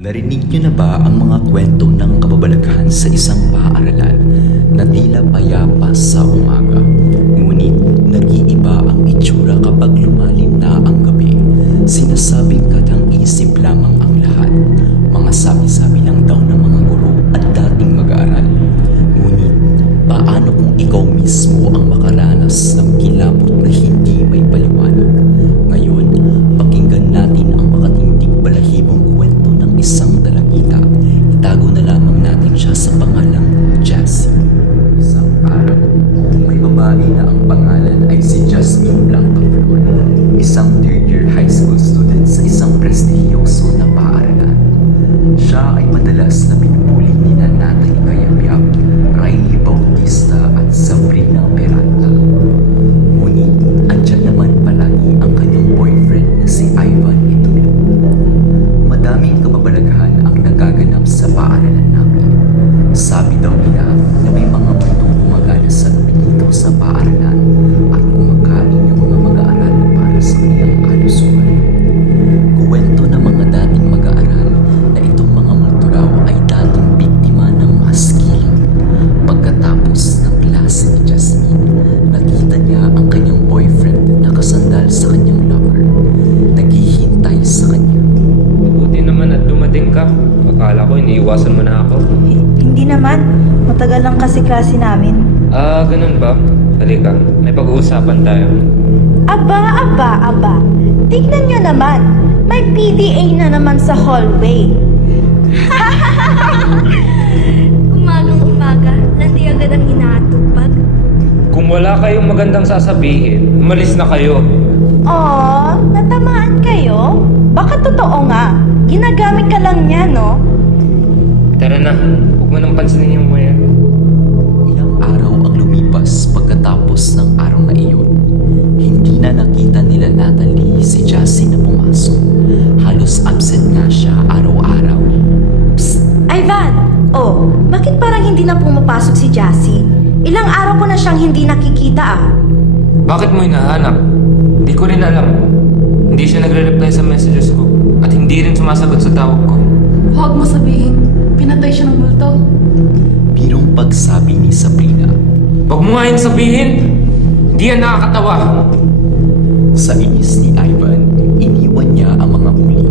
Narinig niyo na ba ang mga kwento ng kababalaghan sa isang paaralan na tila payapa sa umaga? Ngunit nag-iiba ang itsura kapag lumalim na ang gabi. Sinasabing kadang-isip lamang ang lahat. Mga sabi-sabi lang daw ng mga guro at dating mag-aaral. Ngunit paano kung ikaw mismo ang makaranas ng kilabot na hindi may paliwanag? Ngayon, pakinggan natin ang makatinding balahibong kwento ng isang dalagita. Itago na lamang natin siya sa pangalang Jessie. Isang araw, may babae na ang pangalan ay si Jasmine Blancaflor, isang third-year high school student sa isang prestigyoso na paaralan. Siya ay madalas na binubuli ni Natalie Cayabyab, Riley Bautista at Sabrina Peralta. Ngunit andyan naman palagi ang kanyang boyfriend na si Ivan ito. Madaming kababalaghan ang nagaganap sa paaralan namin. Sabi daw nila na may mga multong gumagana sa gabi dito sa paaralan at kumakain ng mga mag-aaral para sa kanilang kalusugan. Kuwento ng mga dating mag-aaral na itong mga multo raw ay dating biktima ng maskiling. Pagkatapos ng klase ni Jasmine, nakita niya ang kanyang boyfriend na nakasandal sa kanyang locker, naghihintay sa kanya. Mabuti naman at dumating ka. Akala ko iniiwasan mo na ako. Hindi naman. Matagal lang kasi klase namin. Ganun ba? Halika, may pag-uusapan tayo. Aba. Tignan nyo naman. May PDA na naman sa hallway. Umagang-umaga, landi agad ang inaatupag. Kung wala kayong magandang sasabihin, umalis na kayo. Oh, natamaan kayo? Baka totoo nga. Ginagamit ka lang niya, no? Tara na, huwag mo nang pansinin yung mga yan. Ilang araw ang lumipas pagkatapos ng araw na iyon. Hindi na nakita nila Natalie si Jessie na pumasok. Halos absent nga siya araw-araw. Psst! Ivan! Oh, bakit parang hindi na pumapasok si Jessie? Ilang araw ko na siyang hindi nakikita ah. Bakit mo hinahanap? Di ko rin alam. Hindi siya nagre-reply sa messages ko at hindi rin sumasagot sa tawag ko. Huwag mo sabihin, pinatay siya ng multo. Birong pagsabi ni Sabrina. Huwag mo nga yung sabihin! Hindi yan nakakatawa! Sa inis ni Ivan, iniwan niya ang mga huli.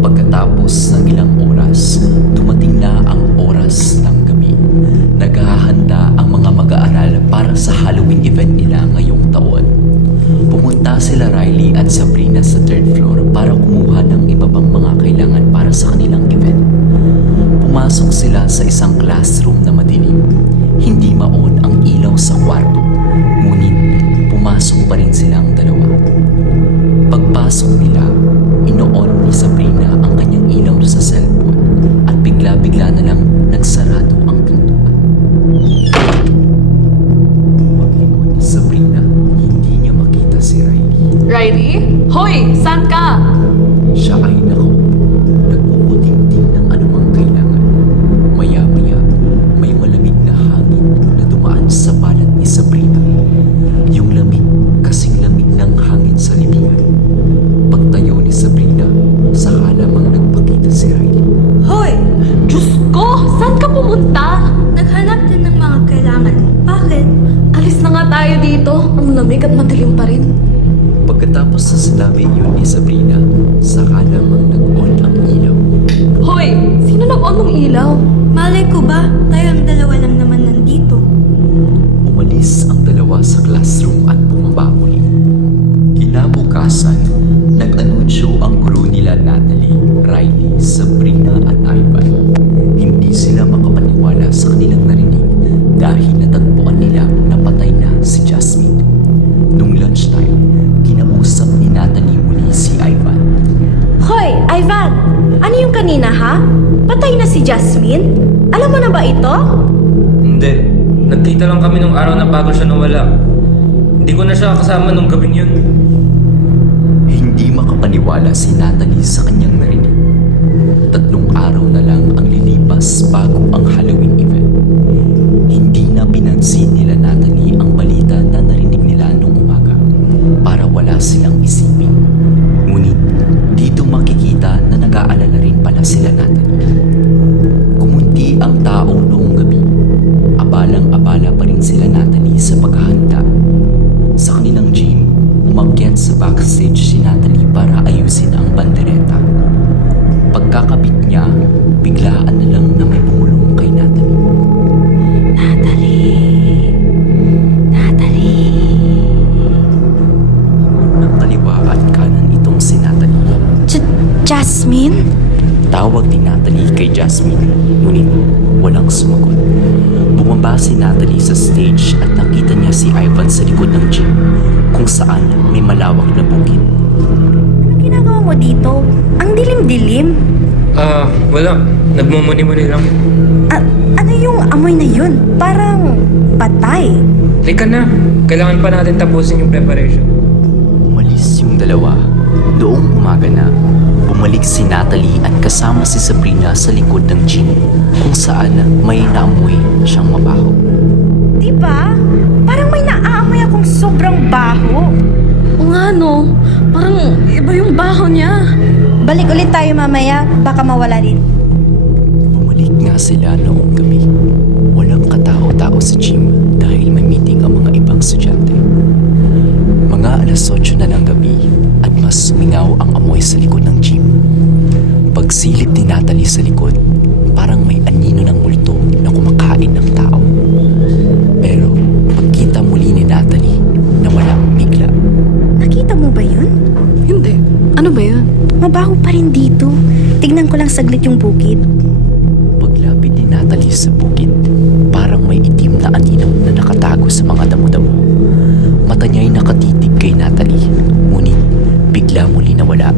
Pagkatapos ng ilang oras, dumating na ang oras ng gabi. Naghahanda ang mga mag-aaral para sa Halloween event nila ngayong taon. Pumunta sila Riley at Sabrina sa third floor para kumuha ng iba pang mga kailangan para sa kanilang event. Pumasok sila sa isang classroom na madilim. Hindi maon ang ilaw sa kwarto, ngunit pumasok pa rin silang dalawa. Pagpasok nila, inoon ni Sabrina ang kanyang ilaw sa cellphone at bigla-bigla na lang nagsarado ang pintuan. Paglingon ni Sabrina, hindi niya makita si Riley. Riley? Hoy! Saan ka? Siya ay nakaupo, nagpuputing-ting ng anumang kailangan. Maya-maya, may malamig na hangin na dumaan sa balat ni Sabrina. Yung lamig, kasing lamig ng hangin sa libingan. Pagtayo ni Sabrina, saka lamang nagpakita si Riley. Hoy! Diyos ko! Saan ka pumunta? Naghanap din ng mga kailangan. Bakit? Alis na nga tayo dito. Ang lamig at madilim pa rin. Pagkatapos na sinabi yun ni Sabrina, saka lamang nag-on ang ilaw. Hoy! Sino nag-on ng ilaw? Malay ko ba? Tayong dalawa lang naman nandito. Umalis ang dalawa sa classroom at bumaba uli. Kinabukasan, nag-anunsyo ang guro nila Natalie, Riley, Sabrina at Ivan. Hindi sila makapaniwala sa kanilang narinig dahil natagpuan nila na patay na si Jasmine. Nung lunchtime, kinausap ni Natalie muli si Ivan. Hoy, Ivan! Ano yung kanina ha? Patay na si Jasmine? Alam mo na ba ito? Hindi. Nagkita lang kami nung araw na bago siya nawala. Hindi ko na siya kasama nung gabing yun. Hindi makapaniwala si Natalie sa kanyang narinig. 3 araw na lang ang lilipas bago ang Halloween event. Hindi na pinansin nila Natalie ang balita na narinig nila nung umaga para wala silang isipin. Ngunit dito makikita na nag-aalala rin pala sila Natalie. Pagkakabit niya, biglaan na lang na may bumulong kay Natalie. Ng kaliwa at kanan itong si Natalie. Jasmine? Tawag ni Natalie kay Jasmine, ngunit walang sumagot. Bumaba si Natalie sa stage at nakita niya si Ivan sa likod ng gym, kung saan may malawak na bukid. Anong ginagawa mo dito? Ang dilim-dilim. Wala. Nagmumuni-muni lang. Ano yung amoy na yun? Parang patay. Halika na. Kailangan pa natin tapusin yung preparation. Umalis yung dalawa. Noong umaga na, bumalik si Natalie at kasama si Sabrina sa likod ng gym, kung saan may naamoy siyang mabaho. Diba? Parang may naaamoy akong sobrang baho. O nga no, parang iba yung baho niya. Balik ulit tayo mamaya, baka mawala rin. Bumalik nga sila noong gabi. Walang katao-tao sa gym dahil may meeting ang mga ibang estudyante. Mga alas 8 na ng gabi at mas sumingaw ang amoy sa likod ng gym. Pagsilip ni Natalie sa likod, parang may anino ng multo na kumakain ng tao. Pero pagkita muli ni Natalie, nawala bigla. Nakita mo ba yun? Hindi. Ano ba yun? Mabaho pa rin dito. Tignan ko lang saglit yung bukid. Paglapit ni Natalie sa bukid, parang may itim na anino na nakatago sa mga damo-damo. Mata niya'y nakatitig kay Natalie, ngunit bigla muli nawala.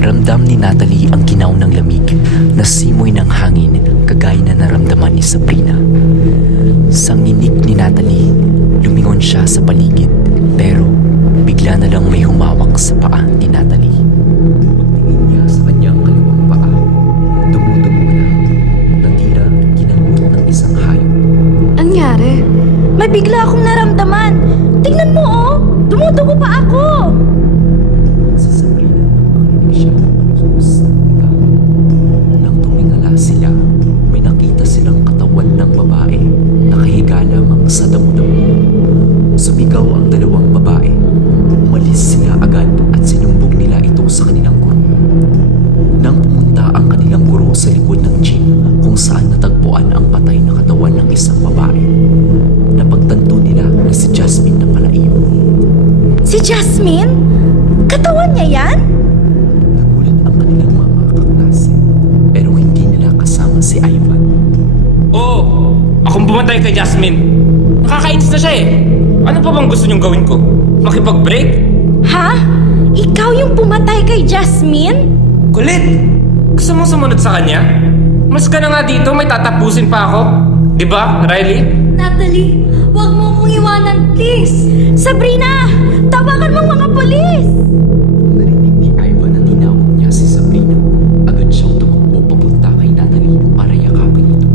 Ramdam ni Natalie ang ginaw ng lamig na simoy ng hangin kagaya na naramdaman ni Sabrina. Sa nginig ni Natalie, lumingon siya sa paligid, pero bigla na lang may humawak sa paa ni Natalie. Pagtingin niya sa kanyang kaliwang paa, dumudugo na tila ginalmot ng isang hayop. Anyari? May bigla akong naramdaman. Tingnan mo oh, dumudugo pa ako. Sa Sabrina nang makarinig siya ng malukos na ligaw. Nang tumingala sila, may nakita silang katawan ng babae nakahiga lamang sa damo-damo. Sumigaw ang dalawang babae. Umalis sila agad at sinumbog nila ito sa kanilang guro. Nang pumunta ang kanilang guro sa likod ng gym kung saan natagpuan ang patay na katawan ng isang babae, napagtanto nila na si Jasmine na pala iyon. Si Jasmine? Katawan niya yan? Nagulat ang kanilang mga kaklase, pero hindi nila kasama si Ivan. Oo! Akong pumatay kay Jasmine. Nakakainis na siya eh. Ano pa bang gusto niyong gawin ko? Makipag-break? Ha? Ikaw yung pumatay kay Jasmine? Kulit! Gusto mong sumunod sa kanya? Mas ka na nga dito, may tatapusin pa ako. Diba, Riley? Natalie, huwag mo akong iwanan, please. Sabrina! Tawagan mo mga polis! Narinig ni Ivan na tinawag niya si Sabrina. Agad siyang tumakbo papunta kay Natalie para yakapin ito.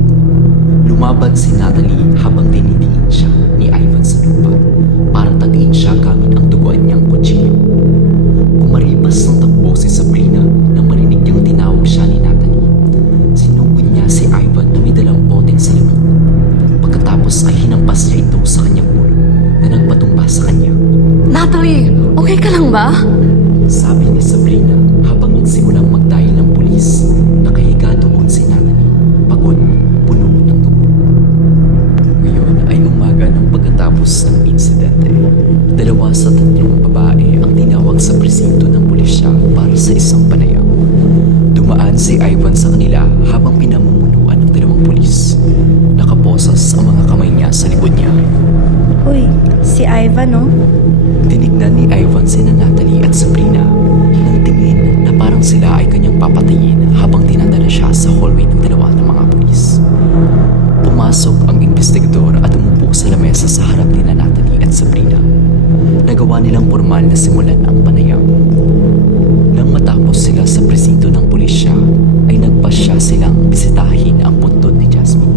Lumaban si Natalie habang tinitingin siya ni Ivan sa lupa para tagiin siya gamit ang duguan niyang kutsilyo. Umaripas ng takbo si Sabrina nang marinig niyang tinawag siya ni Natalie. Sinugod niya si Ivan na may dalang poteng silimot. Pagkatapos ay hinampas niya ito sa kanyang ulo na nagpatumba sa kanya. Natalie, okay ka lang ba? Sabi ni Sabrina habang nagsimulang magdahil ng pulis. Nakahiga doon si Natalie, pagod, puno ng dugo. Ngayon ay umaga ng pagkatapos ng insidente. 2 sa 3 babae ang tinawag sa presinto ng pulisya para sa isang panayam. Dumaan si Ivan sa kanila habang pinamumunuan ng 2 pulis. Nakaposas ang mga kamay niya sa likod niya. Uy, si Ivan oh. Tinignan ni Ivan sina Natalie at Sabrina nang tingin na parang sila ay kanyang papatayin habang dinadala siya sa hallway ng 2 ng mga pulis. Pumasok ang investigador at umupo sa lamesa sa harap ni Natalie at Sabrina. Nagawa nilang formal na simulan ang panayam. Nang matapos sila sa presinto ng pulisya, ay nagpasya silang bisitahin ang puntod ni Jasmine.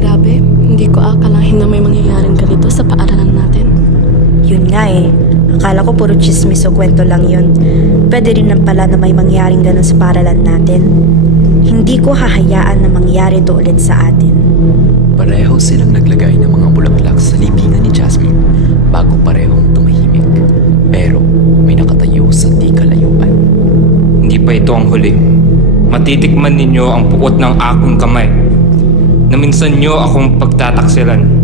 Grabe, hindi ko akalain na may mangyayaring ganito sa paaralan natin. Yun nga eh. Akala ko puro chismis o kwento lang yun. Pwede rin na pala na may mangyaring ganun sa paralan natin. Hindi ko hahayaan na mangyari to ulit sa atin. Pareho silang naglagay ng mga bulaklak sa libingan ni Jasmine bago parehong tumahimik. Pero may nakatayo sa di kalayuan. Hindi pa ito ang huli. matitikman ninyo ang puot ng aking kamay na minsan nyo akong pagtataksilan.